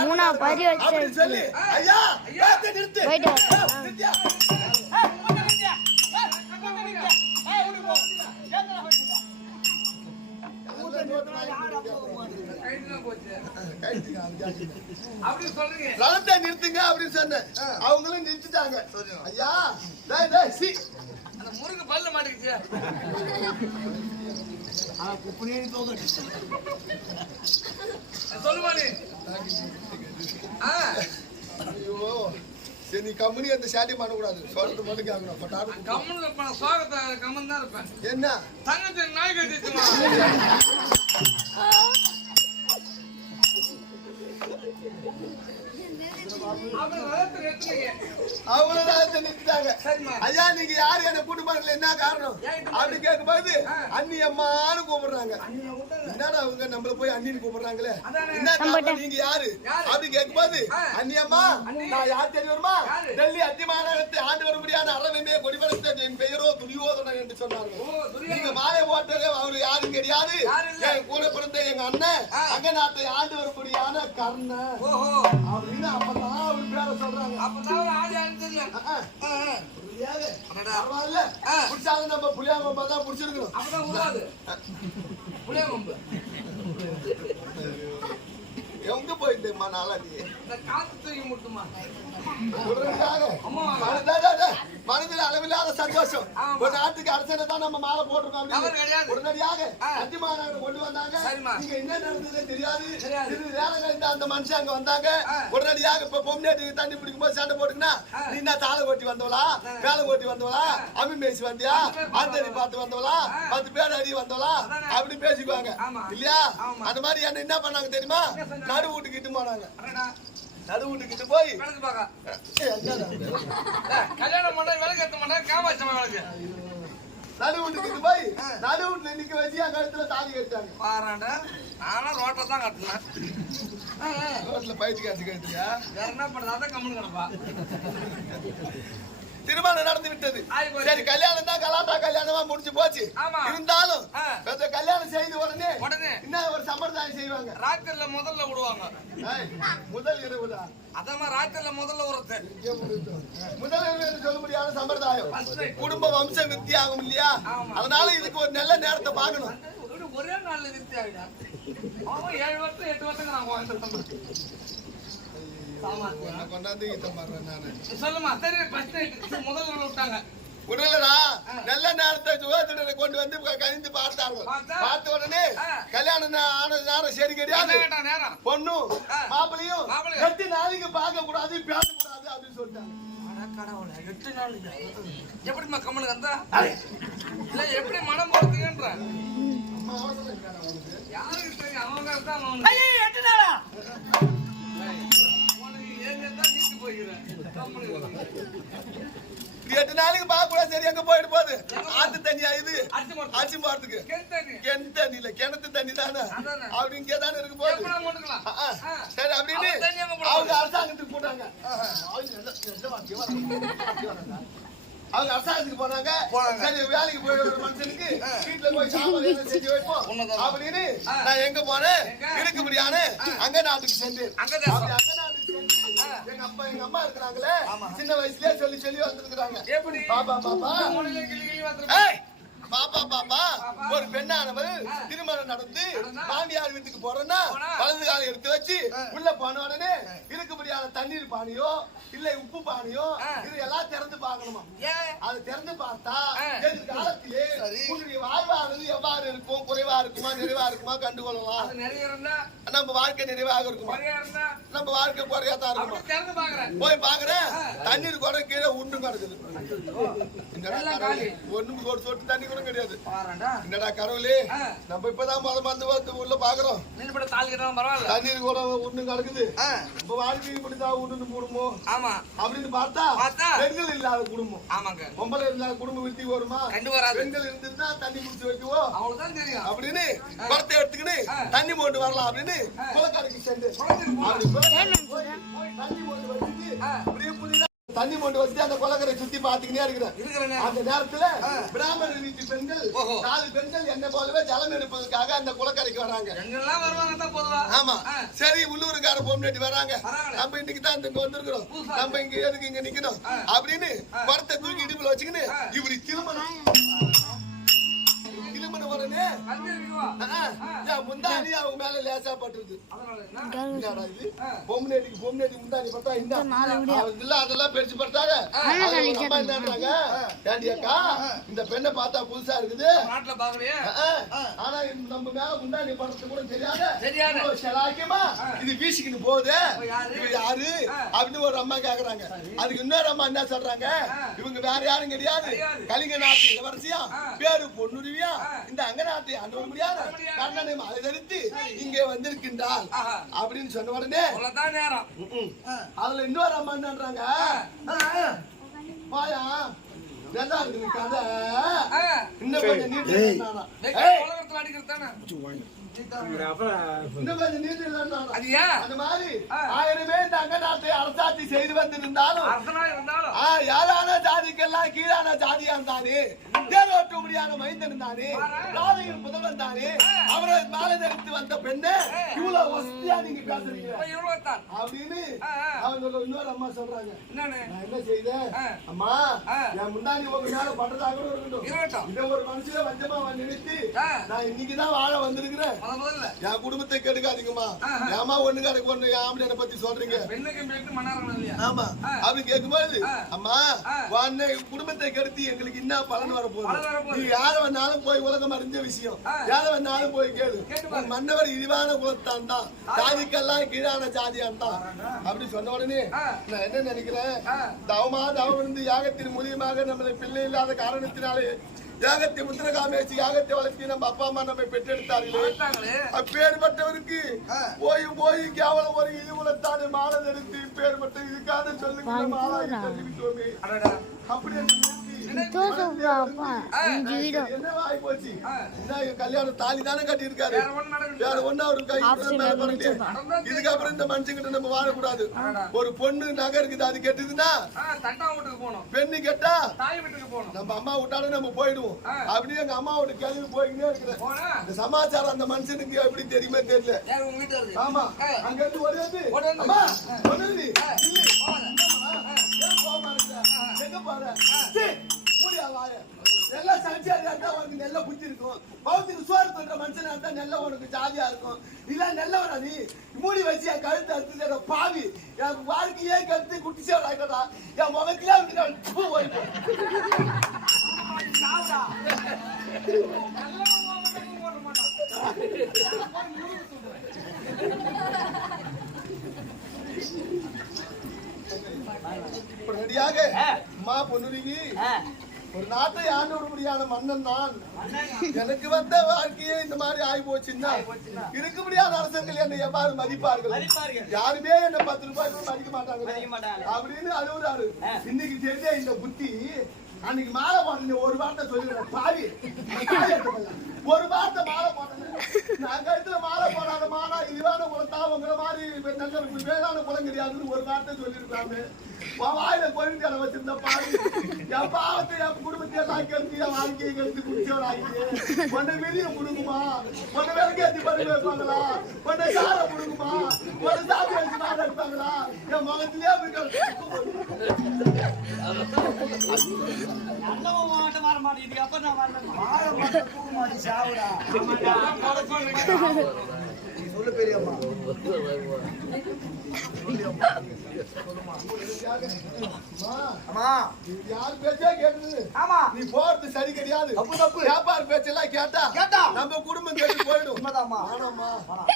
மூணா பறி வச்சு சொல்லி. ஐயா நிறுத்து. போயிட்டு நிறுத்துங்க அப்படின்னு சொன்னேன் அவங்களும் நிறுத்திட்டாங்க. ஐயா டேய் டேய் சி. முருகு பல்ல மாட்டேங்குச்சு சொல்லுமா நீ ஆ, ஐயோ சரி நீ கம்பெனி அந்த ஷாட்டி பண்ணக்கூடாது சொல்றது மட்டும் கேட்கணும் பட்டாரு கம்முன்னு இருப்பேன் சோகத்தை கம்மன் தான் இருப்பேன் என்ன தங்கச்சி நாய் கட்டிச்சுமா அப்புறம் ரதத்தை எடுத்துனீங்க அவங்கள ரதத்தை நிறுத்திட்டாங்க ஐயா நீங்க யாரு? என்ன கூட்டு பண்ணல என்ன காரணம்? அப்படி கேட்கும்போது அண்ணி அம்மான்னு கூப்பிடுறாங்க. என்னடா அவங்க நம்மள போய் அண்ணின்னு கூப்பிடுறாங்களே? என்ன நீங்க யாரு? அப்படி கேட்கும்போது அண்ணி அம்மா நான் யார் தெரியுமா? டெல்லி அத்தி மாநகரத்தை ஆண்டு வரும்படியான அரவமே கொடிபரத்த என் பெயரோ துரியோதனன் என்று சொன்னார்கள். ஓ துரியா நீங்க மாலை போட்டதே அவரு யாரும் கிடையாது. என் கூட பிறந்த எங்க அண்ணன். அங்க நாட்டை ஆண்டு வரும்படியான கர்ணன். ஓஹோ. அப்படின்னு அப்பதான் அவர் பேரை சொல்றாங்க அப்பதான் ஒரு தெரியும். புரியாது. பரவாயில்ல. ஆ. புடிச்சாலும் நம்ம புளியாங்கொம்பை தான் புடிச்சிருக்கணும். அப்பதான் உருவாது புளிய கொம்பு எங்க போயிட்டேம்மா நாளா நீ? காத்து தூக்கி முட்டுமா. அம்மா. மனதில் அளவில்லாத சந்தோஷம். ஒரு நாட்டுக்கு அரசனை தான் நம்ம மாலை போட்டிருக்கோம். உடனடியாக மாநகரம் கொண்டு வந்தாங்க. இங்க என்ன நடந்ததே தெரியாது. இது வேலை கழிந்த அந்த மனுஷன் அங்க வந்தாங்க. உடனடியாக இப்ப பொம்னேட்டுக்கு தண்ணி பிடிக்கும் போது சண்டை போட்டுக்கினா. நீ என்ன தாளை ஓட்டி வந்தவளா வேலை ஓட்டி வந்தவளா அம்மி மேய்ச்சி வந்தியா ஆத்தடி பார்த்து வந்தவளா. பத்து பேர் அடி வந்தவளா. அப்படி பேசிக்குவாங்க. இல்லையா. அந்த மாதிரி என்ன என்ன பண்ணாங்க தெரியுமா? நடு வீட்டுக்கிட்டு போனாங்க அடடா நடு வீட்டுக்கிட்டு போய். என்னடா இது? கல்யாணம் பண்ண விளக்கு ஏத்த மாட்டேன் காமாட்சமா விளக்கு. நடு வீட்டுக்கிட்டு போய் நடு வீட்டுல நிக்க வச்சு என் கழுத்துல தாலி கட்டாங்க பாராண்டா நானும் ரோட்டை தான் கட்டினேன். ரோட்ல பயிற்சி காட்சி கட்டுறியா? வேற என்ன பண்றது? அதான் கம்முன்னு கிடப்பா. திருமணம் நடந்து விட்டது. சரி கல்யாணம் தான் கலாட்டா கல்யாணமா முடிஞ்சு போச்சு. இருந்தாலும் கல்யாணம் செய்த உடனே உடனே. என்ன ஒரு சம்பிரதாயம் செய்வாங்க? ராத்திரில முதல்ல விடுவாங்க. முதல் இரவுடா? அதமா ராத்திரில முதல்ல விடுறது. முதல் இரவு சொல்ல முடியாத சம்பிரதாயம். குடும்ப வம்ச விருத்தி ஆகும் இல்லையா. அதனால இதுக்கு ஒரு நல்ல நேரத்தை பார்க்கணும். ஒரு- நாள்ல அவன் ஏழு வருஷம் எட்டு வருஷம் நான் வாழ்ந்துருக்கேன் கொண்டாந்து இத மாறேன் நானு சொல்லுமா சரி ஃபர்ஸ்ட் முதல்ல விட்டாங்க. விடலடா நல்ல நேரத்தை சுகாதாரத்தை கொண்டு வந்து கணிந்து பார்த்தார்கள் பார்த்தா? உடனே. கல்யாணம் ஆன நேரம் சரி கிடையாது. ஆ. மாப்பிளையும். எட்டு நாளைக்கு பார்க்க கூடாது பேச கூடாது அப்படின்னு சொல்லிட்டாங்க. எட்டு நாள் இல்ல. எப்படிம்மா கம்மலுக்கு வந்தா இல்ல எப்படி மனம் போறதுக்குன்ற? யாருக்கு தெரியும்? அவங்க தான் எட்டு நாளா? எட்டு நாளைக்கு பார்க்க கூடாது சரி எங்க போயிட்டு போகுது ஆத்து தண்ணியா இது அரிசி போறதுக்கு கிணத்து தண்ணி இல்ல கிணத்து தண்ணி தானே. அப்படி இங்கே தானே இருக்கு போகுது. சரி அப்படின்னு? அவங்க அரசாங்கத்துக்கு போட்டாங்க அவங்க அரசாங்கத்துக்கு போனாங்க. சரி வேலைக்கு போய் ஒரு மனுஷனுக்கு வீட்டுல போய் சாப்பாடு செஞ்சு வைப்போம். அப்படின்னு. நான் எங்க போனேன்? இருக்க முடியாது அங்க நாட்டுக்கு சென்றேன் அங்க நாட்டுக்கு சென்று எங்க அப்பா எங்க அம்மா இருக்கிறாங்களே சின்ன வயசுலயே சொல்லி சொல்லி வந்திருக்கிறாங்க எப்படி? பாப்பா பாப்பா. பாப்பா பாப்பா ஒரு பெண்ணானவர் திருமணம் நடந்து மாமியார் வீட்டுக்கு போறேன்னா போனா? வலது காலை எடுத்து வச்சு உள்ள போன உடனே இருக்கும்படியான தண்ணீர் பானையோ இல்ல உப்பு பானையோ. இது எல்லாம் திறந்து பார்க்கணுமா? அதை திறந்து பார்த்தா. எதிர்காலத்திலே உங்களுடைய வாழ்வானது எவ்வாறு இருக்கும்? குறைவா இருக்குமா நிறைவா இருக்குமா கண்டுகொள்ளலாம். நம்ம வாழ்க்கை நிறைவாக இருக்குமா? நம்ம வாழ்க்கை குறையா தான் இருக்குமா? போய் பாக்குறேன் தண்ணீர் குறை கீழே உண்டும் கிடக்குது. ஒண்ணும் ஒரு சொட்டு தண்ணி கூட கிடையாது. என்னடா கடவுளே. நம்ம இப்பதான் முத வந்து வந்து உள்ள பாக்குறோம். பரவாயில்ல. தண்ணீர் கூட ஒண்ணு கிடக்குது. நம்ம வாழ்க்கை இப்படிதான் உண்டு குடும்பம் ஆமா. அப்படின்னு பார்த்தா? பெண்கள் இல்லாத குடும்பம். ஆமாங்க. பொம்பளை இல்லாத குடும்பம் விருத்தி வருமா? கண்டு வராது. பெண்கள் இருந்திருந்தா தண்ணி குடிச்சு வைக்குவோம் அவங்களுக்கு தான் தெரியும். அப்படின்னு குடத்தை எடுத்துக்கின்னு தண்ணி போட்டு வரலாம் அப்படின்னு குளக்கரைக்கு போய் தண்ணி போட்டு வச்சுட்டு அப்படியே புதிதா தண்ணி மொண்டு வச்சுட்டு அந்த குளக்கரை சுத்தி பாத்துக்கினே இருக்கிறேன். அந்த நேரத்துல பிராமணர் வீட்டு பெண்கள். நாலு பெண்கள் என்ன போலவே ஜலம் எடுப்பதற்காக அந்த குளக்கரைக்கு வராங்க. எங்கெல்லாம் வருவாங்க தான் பொதுவா? ஆமா. சரி உள்ளூருக்கார பொம்னாட்டி வராங்க. நம்ம இன்னைக்கு தான் இங்க வந்திருக்கிறோம். நம்ம இங்க எதுக்கு இங்க நிக்கணும் அப்படின்னு படத்தை தூக்கி இடுப்புல வச்சுக்கின்னு இப்படி திருமணம் திருமணம் உடனே என் முந்தானி அவங்க மேல லேசா பட்டுருது. அதனால என்ன என்னடா இது? பொம்னாட்டிக்கு பொம்னாட்டி முந்தானி பட்டா இந்த. இல்ல அதெல்லாம் பெருசு அம்மா என்னன்றாங்க ஏண்டி அக்கா இந்த பெண்ணை பார்த்தா புதுசா இருக்குது. நாட்டுல பாக்குறியா ஆனா நம்ம மேல முந்தானி படத்து கூட தெரியாத. தெரியாத. ஷலாக்கியமா இது வீசிக்கின்னு போகுது. யாரு? இது யாரு? அப்படின்னு ஒரு அம்மா கேக்குறாங்க. அதுக்கு இன்னொரு அம்மா என்ன சொல்றாங்க? இவங்க வேற யாரும் கிடையாது. கலிங்க நாட்டு இளவரசியா? பேரு பொன்னுருவியா? இந்த அங்கநாட்டு அன்னொரு முடியாத கண்ணனை மாலை தரித்து இங்கே வந்திருக்கின்றாள் ஆஹா. அப்படின்னு சொன்ன உடனே நேரம். அதுல இன்னொரு அம்மா என்னன்றாங்க பாயா நல்லா இருக்குது கதை. ஆ, இன்னும் கொஞ்சம் நீட்டு ஆயிரமே இந்த அங்கநாட்டை அரசாட்சி செய்து வந்திருந்தாலும் யாரான ஜாதிக்கெல்லாம் கீழான ஜாதியான் தானே தேரோட்டு முடியாத மைந்தன் தானே ராதையின் புதல்வன் தானே அவரை மாலை தரித்து வந்த பெண்ணே இவ்வளவு வசதியா நீங்க பேசுறீங்க. அப்படின்னு இன்னொரு அம்மா சொல்றாங்க என்னன்னு நான் என்ன செய்தேன் ஆ. அம்மா ஆ. என் முன்னாடி உங்க மேல பட்டதாக கூட இருக்கட்டும் இருக்கட்டும். இதை ஒரு மனுஷன வஞ்சமா நினைத்து ஆ. நான் இன்னைக்குதான் வாழ வந்திருக்கிறேன் முத முதல்ல என் குடும்பத்தை கெடுக்காதீங்கம்மா ஆ. ஏமா ஒண்ணு கணக்கு ஒண்ணு என் ஆம்பளை பத்தி சொல்றீங்க பெண்ணுக்கு பெண்ணு மன்னாரம் இல்லையா ஆமா ஆ. அப்படி கேட்கும்போது ஆ. அம்மா ஆ. உன்னை குடும்பத்தை கெடுத்து எங்களுக்கு என்ன பலன் வர. போகுது நீ யார வேணாலும் போய் உலகம் அறிஞ்ச விஷயம். யார வேணாலும் போய் கேளு மன்னவர் இழிவான குலத்தான் தான் ஜாதிக்கெல்லாம் கீழான ஜாதியான் தான் அப்படி சொன்ன உடனே ஆ. நான் என்ன நினைக்கிறேன். தவமா தவம் இருந்து யாகத்தின் மூலியமாக நம்மளை பிள்ளை இல்லாத காரணத்தினாலே யாகத்தை முத்திரகாமேசி யாகத்தை வளர்த்தி நம்ம அப்பா அம்மா நம்மை பெற்றெடுத்தார்களே. அப்பேற்பட்டவருக்கு போய் போய் கேவலம் ஒரு இழிவுலத்தானே மாலை எடுத்து இப்பேற்பட்ட இதுக்கான சொல்லுங்க மாலாகி சொல்லிவிட்டோமே அப்படி கல்யாணம் தாலி தானே கட்டி இருக்காரு வேற ஒண்ணு நடக்குது வேற ஒண்ணு அவரு கை மேல பண்ணலையே. இதுக்கப்புறம் இந்த மனுஷங்கிட்ட நம்ம வாழக்கூடாது. ஒரு பொண்ணு நகை இருக்குது அது கெட்டுதுன்னா? பெண்ணு கெட்டா? நம்ம அம்மா விட்டாலும் நம்ம போயிடுவோம். அப்படியே எங்க அம்மாவோட கிளம்பி போய்கிட்டே இருக்கிறேன். இந்த சமாச்சாரம் அந்த மனுஷனுக்கு எப்படி தெரியுமே தெரியல. ஆமா. அங்க இருந்து. அம்மா இருக்க எங்க போற? எல்லாம் சஞ்சாரியா இருந்தா உனக்கு நெல்ல புத்தி இருக்கும். பௌத்துக்கு சோறு பண்ற மனுஷனா இருந்தா நெல்ல உனக்கு ஜாலியா இருக்கும். இல்ல நெல்லவனா நீ மூடி வச்சு என் கழுத்து அறுத்து பாவி. என் வாழ்க்கையே கழுத்து குட்டிச்சோர் ஆயிட்டா என் முகத்திலே வந்து நான் பூ ஓடிட்டேன் நல்லவன் ஒரு நாட்டை ஆண்டவருபடியான மன்னன் தான். எனக்கு வந்த வாழ்க்கையே இந்த மாதிரி ஆகி போச்சுன்னா இருக்க முடியாத அரசர்கள் என்னை எவ்வாறு மதிப்பார்கள்? யாருமே என்ன பத்து ரூபாய் மதிக்க மாட்டாங்க அப்படின்னு அழுகுறாரு. இன்னைக்கு தெரிஞ்ச இந்த புத்தி? அன்னைக்கு மாலை போட்டேன் ஒரு வார்த்தை சொல்லிடுறேன் பாவி. ஒரு வார்த்தை மாலை போட்டேன் நான் கழுத்துல மாலை போடாத மாலா இழிவான குலத்தா உங்களை மாதிரி நல்ல வேளாண் குளம் கிடையாதுன்னு ஒரு வார்த்தை சொல்லியிருக்காங்க உன் வாயில கோயிலுக்கு வச்சிருந்த பாவி என் பாவத்தை என் குடும்பத்தை எல்லாம் கெடுத்து என் வாழ்க்கையை கெடுத்து குடிச்சவன் ஆகிட்டு உன்னை வெளியே முடுங்குமா உன்னை விளக்கேத்தி பண்ணி வைப்பாங்களா? உன்னை சாரை முடுங்குமா உன்னை சாப்பிட்டு வச்சு மாலை எடுப்பாங்களா? என் முகத்திலே அம்மா பேச்சே கேட்டது ஆமா நீ போறது சரி கிடையாது தப்பு, தப்பு. வியாபார பேச்செல்லாம் கேட்டா கேட்டா. நம்ம குடும்பம் கெட்டு போயிடும் உண்மைதாம்மா. வேணாம்மா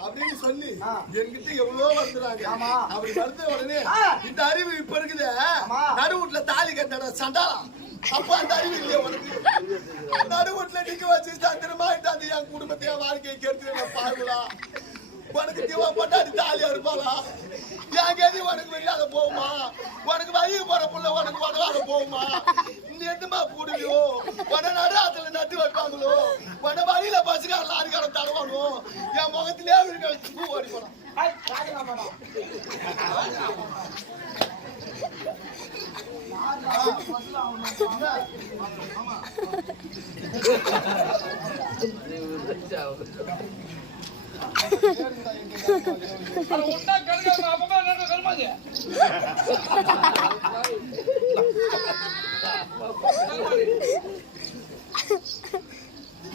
அப்படின்னு சொல்லி ஆ. என்கிட்ட எவ்வளவு வருதுறாங்க ஆமா. அப்படி உடனே. இந்த அறிவு இப்ப இருக்குது. நடுவுட்ல தாலி கட்டட சண்டாளா அப்ப அந்த அறிவு இல்லையா உனக்கு? நடுவுட்ல நிக்க வச்சு சத்திரமா அந்த என் குடும்பத்தை என் வாழ்க்கையை கெடுத்து பாருங்களா. உனக்கு தீவா பொண்டாடி தாலியா இருப்பாளா? என் கேதி உனக்கு வெளியாத போகுமா? உனக்கு வழி போற புள்ள உனக்கு உடவாத போகுமா? இந்த எதுமா புடியோ உன நடுராத்துல நட்டு வைப்பாங்களோ? உன வழியில பஸ்கார காலை தடவணும். என் முகத்திலே இருக்க வச்சு ஓடி போனோம் அப்பமா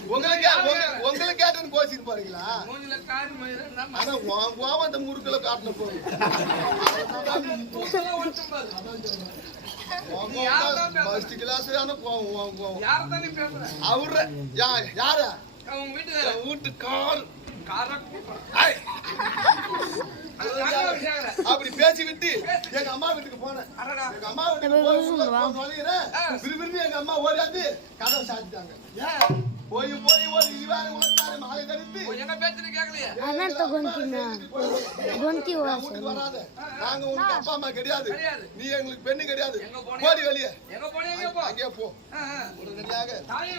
உங்களுக்கு உங்க- உங்களுக்கு கேட்டேன்னு கோச்சிட்டு போறீங்களா? ஆனா உன் அந்த முறுக்குல காட்டின தான் first class ஆன கோவம், கோவம். அவரு யா- யாரு? வீட்டுக்கார். அப்படி பேசி விட்டு எங்க அம்மா வீட்டுக்கு போனேன். எங்க அம்மா வீட்டுக்கு போய். விறுவிறுன்னு எங்க அம்மா ஓடியாந்து கதவை சாத்திட்டாங்க. ஏன்? போய் போய் ஒரு என்ன பேச்சு கேட்கலையே? அதான் அப்பா அம்மா கிடையாது. நீ எங்களுக்கு பெண்ணு கிடையாது. போடி வெளியே. எங்க போனீங்க போ அங்கே போ. உடனடியாக தாலியை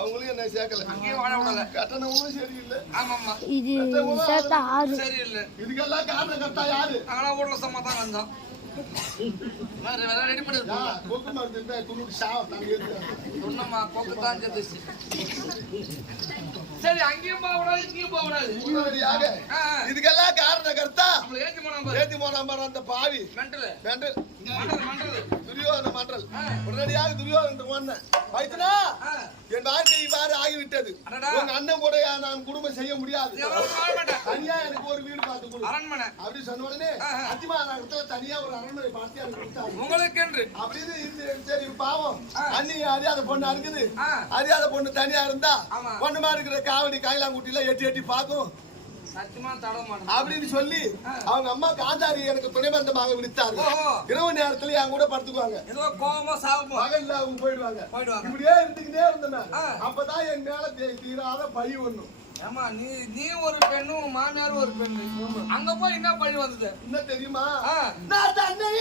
அவங்களும் என்ன சேர்க்கல. அங்கே வாழ விடல. கட்டணமும் சரியில்லை. ஆமாமா இது சேர்த்தா ஆறு. சரியில்லை. இதுக்கெல்லாம் காரணம் கட்டா யாரு? ஆனா ஊர்ல சமாதானம் தான் சரி அங்கேயும் போக கூடாது இங்கேயும் போக கூடாது. உடனடியாக ஆ, ஆ. இதுக்கெல்லாம் காரணம் கர்த்தா ஏத்தி போனா அந்த பாவி. மெண்டலு. மண்டல் மண்டல். துரியோதன மன்றல். உடனடியாக துரியோதன வைத்தனா என் வாழ்க்கை இவ்வாறு ஆகிவிட்டது. உங்க அண்ணன் கூட நான் குடும்பம் செய்ய முடியாது. தனியா எனக்கு ஒரு வீடு பார்த்து கொடு. அரண்மனை. அப்படி சொன்ன உடனே. அத்திமா நகரத்துல தனியா ஒரு அரண்மனை பார்த்து எனக்கு கொடுத்தாங்க உங்களுக்கென்று. அப்படின்னு இருந்து சரி பாவம். அண்ணி அறியாத பொண்ணு இருக்குது. அறியாத பொண்ணு தனியா இருந்தா. பொண்ணுமா இருக்கிற காவடி கைலாங்குட்டில எட்டி எட்டி பார்க்கும். அப்படின்னு சொல்லி அவங்க அம்மா காந்தாரி எனக்கு துணைபந்தமாக விழித்தாங்க ஓஹோ. இரவு நேரத்துல என் கூட படுத்துக்குவாங்க. பகல்ல அவங்க போயிடுவாங்க. போயிடுவாங்க. இப்படியே இருந்துக்கிட்டே இருந்தேன். அப்பதான் என் மேல தீராத பழி ஒண்ணும் ஏமா நீ நீ ஒரு பெண்ணு மாமியார் ஒரு பெண்ணு. அங்க போய் என்ன பழி வந்தது? என்ன தெரியுமா. நான் தன்னை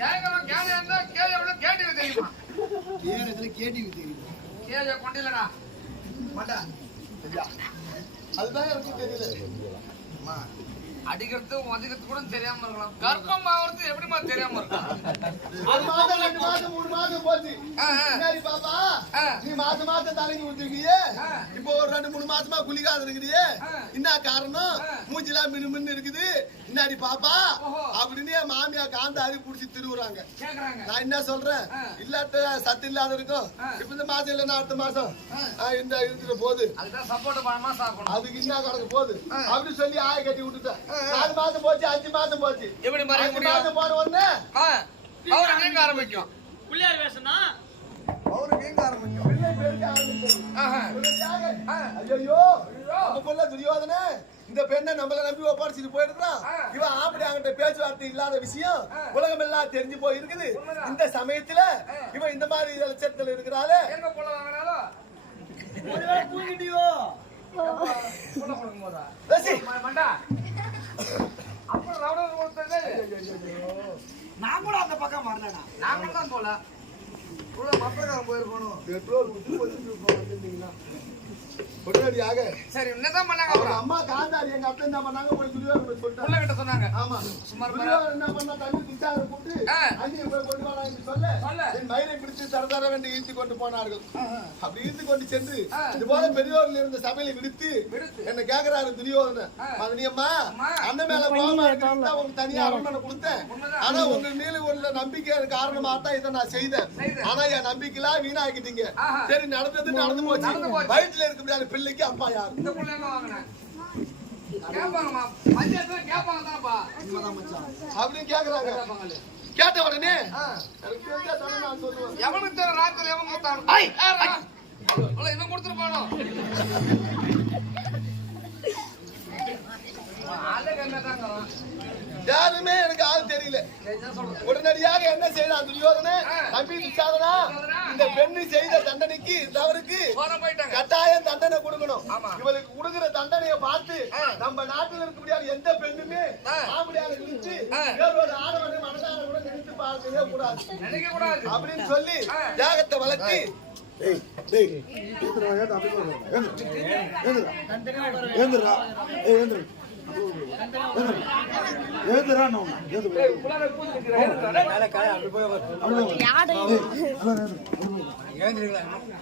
கேட்கறோம் கேள்வி இருந்தா கேள்வி எவ்வளவு தெரியுமா? ஏறதுல கேட்டி தெரியும்? கேள்வி கொண்டில்லடா மாட்டா. சரியா? அதுதான் எனக்கு தெரியல அம்மா, அடிக்கிறது உதைக்கிறது கூட தெரியாம இருக்கலாம். கர்ப்பம் ஆகிறது எப்படிமா தெரியாம மாதம் ரெண்டு மாதம் மூணு மாதம் போச்சு. பின்னாடி பாப்பா. நீ மாசம் மாசம் தலைக்கு ஊத்திருக்கியே. இப்போ ஒரு ரெண்டு மூணு மாசமா குளிக்காத இருக்கிறியே. என்ன காரணம். மூஞ்சிலாம் மினு மின்னு இருக்குது. இன்னாடி பாப்பா. அப்படின்னு என் மாமியா காந்தாரி புடிச்சு திருவுறாங்க. கேக்குறாங்க. நான் என்ன சொல்றேன்? ஆ. இல்லாட்ட சத்து இல்லாத இருக்கும். இப்ப இந்த மாசம் இல்லைன்னா அடுத்த மாசம். இந்த இருக்கிற போது அதுக்கு என்ன கணக்கு போகுது. ஆ. அப்படி சொல்லி ஆய கட்டி விட்டுட்டேன். நாலு மாசம் போச்சு அஞ்சு மாசம் போச்சு. அஞ்சு மாசம் போன உடனே ஆரம்பிக்கும். பிள்ளையார் வேஷம்னா? அவரு கேட்க ஆரம்பிக்கும். நம்ம புள்ள துரியோதனே, இந்த பெண்ணை நம்மள நம்பி ஒப்படைச்சிட்டு போயிருக்கிறான். இவன் ஆம்படி அவன்கிட்ட பேச்சுவார்த்தை இல்லாத விஷயம். உலகம் எல்லாம் தெரிஞ்சு போய் இருக்குது உண்மைதான். இந்த சமயத்துல. இவன் இந்த மாதிரி லட்சத்துல இருக்கிறாளே. தூங்கிட்டியோ? நான் கூட அந்த பக்கம் வரலடா. நாங்க தான் போல. பெட்ரோல் ஊத்தி கொஞ்சம் வந்திருந்தீங்கன்னா உடனடியாக சரி என்னதான் பண்ணாங்க அப்புறம் அம்மா காந்தாரி எங்க அத்தை என்ன பண்ணாங்க போய் துரியோதனை சொல்லிட்டாங்க புள்ள கிட்ட சொன்னாங்க ஆமா சுமார் துரியோதனன் என்ன பண்ணா தண்ணி கூப்பிட்டு ஆ. அண்ணியை போய் கொண்டு வரா என்று சொல்ல. என் மயிரை பிடித்து தர தர வேண்டி ஈர்த்து கொண்டு போனார்கள் அப்படி ஈர்த்து கொண்டு சென்று. இது போல பெரியோர்கள் இருந்த சபையில விடுத்து. என்ன கேக்குறாரு துரியோதனன் ஆ. மதனியம்மா. அண்ணன் மேல கோபமா இருக்கிறது தான் உங்களுக்கு தனியா அரண்மனை கொடுத்தேன். ஆனா உங்க மேல உள்ள நம்பிக்கை காரணமா தான் இதை நான் செய்தேன். ஆனா என் நம்பிக்கைலாம் வீணாக்கிட்டீங்க. சரி நடந்தது நடந்து போச்சு. வயிற்றுல இருக்க முடியாத பிள்ளைக்கு அப்பா யாரு? இந்த புள்ள வாங்கினேன் அப்படின்னு கேக்குறாங்க. கேட்ட உடனே எவனுக்கு தெரியும்? ராத்திரி எவன் யாருமே எனக்கு ஆள் தெரியல. உடனடியாக என்ன செய்யலாம் துரியோதன? தம்பி துச்சாதனா? இந்த பெண்ணு செய்த தண்டனைக்கு தவறுக்கு கட்டாயம் இவளுக்கு கொடுக்கிற தண்டனையை பார்த்து நம்ம நாட்டுல இருக்க முடியாத எந்த பெண்ணுமே ஆ. ஆம்படியாக நினைச்சு. வேறொரு ஆடவனை மனதார கூட நினைத்து பார்க்கவே கூடாது நினைக்க கூடாது அப்படின்னு சொல்லி தியாகத்தை வளர்த்து ஏய், டேய், ஏந்திரா,